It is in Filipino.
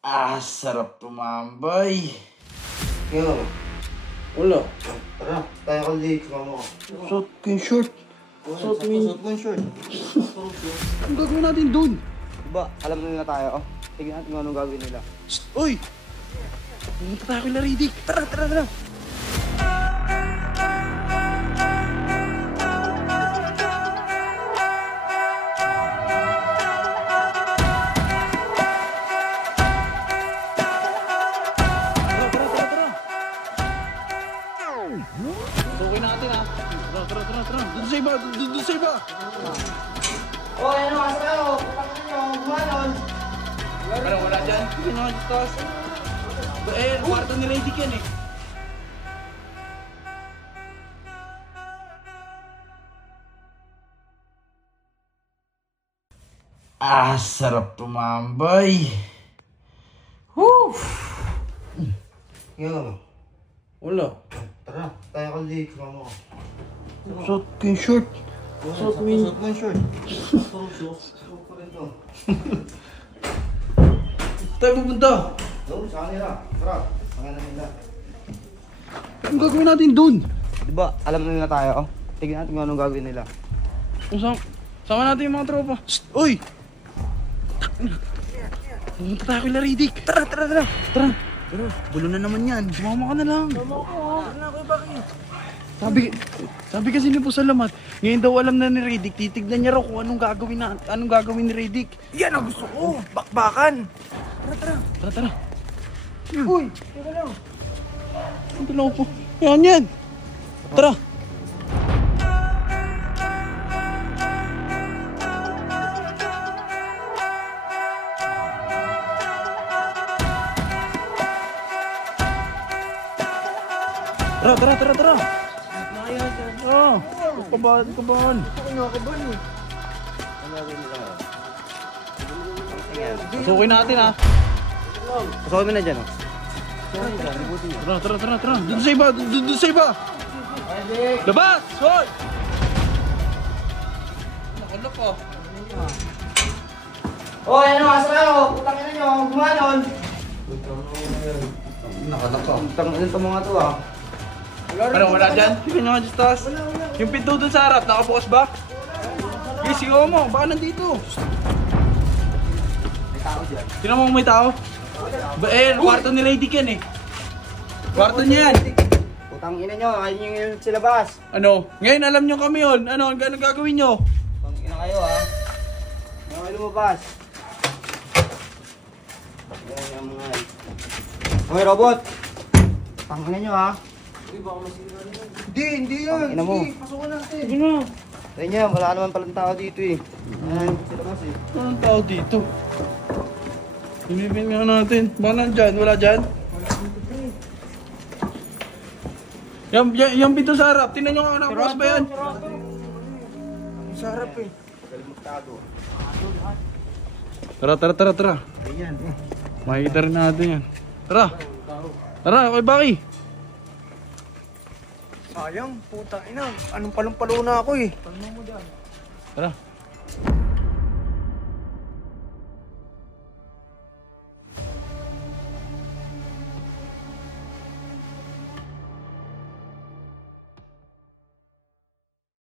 Sarap tumambay. Yo, Wala. tara, tayo ko late, mama ko. Suot ko yung short. Suot mo yung short. Ang gagawin natin dun? Diba, alam na nila tayo. Tignan natin kung anong gagawin nila. Shh! Uy! Pumunta tayo kay Laridik. Tara, tara, tara. Sukuin natin ha. Tara, tara, tara, tara. Doon sa iba, doon sa iba. Oh, ano, asa kayo? Pagkakas nyo, gumanon. Pero wala dyan. Hindi na taas. Kwarto ni Radic yan eh. Sarap tumambay. Woo! Yo, Wala. tara, tayo ko late, mama ko. Suot ko yung short. Suot mo yung short. Suot ko rin to. Tayo pupunta. Doon, sa kanila. Tara, sa kanila nila. Ang gagawin natin dun? Diba, alam na nila tayo. Tignan natin kung anong gagawin nila. Sama natin yung mga tropa. Shh! Uy! Pumunta tayo kay Laridik. Tara, tara, tara. Tara. Tara. Gulo na naman yan. Sumama ka na lang. Sumama ko. Tara na, bakit? Sabi kasi ni Po Salamat, ngayon daw alam na ni Radic, titignan niya raw kung anong gagawin ni Radic. Yan ang gusto ko. Bakbakan. Tara, tara. Tara, tara. Uy, teka lang. Ang dalaw po. Yan. Tara. Tara. Kabahan. Susukin natin ha. Pasukin mo na dyan, oh. Tara. Doon sa iba. Labas! Hoy! Nakulok ko. Oh, ano, asa kayo? Putangin na nyo, gumanon. Putang ina to mga to, ah. Ano, wala dyan? Tingnan nyo nga dyan sa taas. Yung pinto doon sa harap, nakabukas ba? Okay, sigaw mo. Baka nandito. May tao dyan. Tingnan mo kung may tao. Kwarto ni Ladic yan eh. Kwarto niya yan. Putang ina nyo, ayaw nyo yung silabas. Ano? Ngayon alam nyo kami yun. Ano gagawin nyo? Putang ina kayo, ah. Ayaw kayo lumabas. Ayan yung mga... Okay, robot. Putang ina nyo, ah. Hindi yun. Putang ina mo. Pasukan natin. Sige na. Ayan yan, wala naman palang tao dito, eh. Ayan, silabas, eh. Anong tao dito? Imipin nga natin. Baka nandyan? Wala dyan? Yung pinto sa harap. Tingnan nyo nga nakabukas ba yan? Sa harap, eh. Galimutado. Tara. Ayan, eh. Makikita rin natin yan. Tara, okay Baki. Sayang, puta ina. Anong palong-palo na ako, eh. Tara.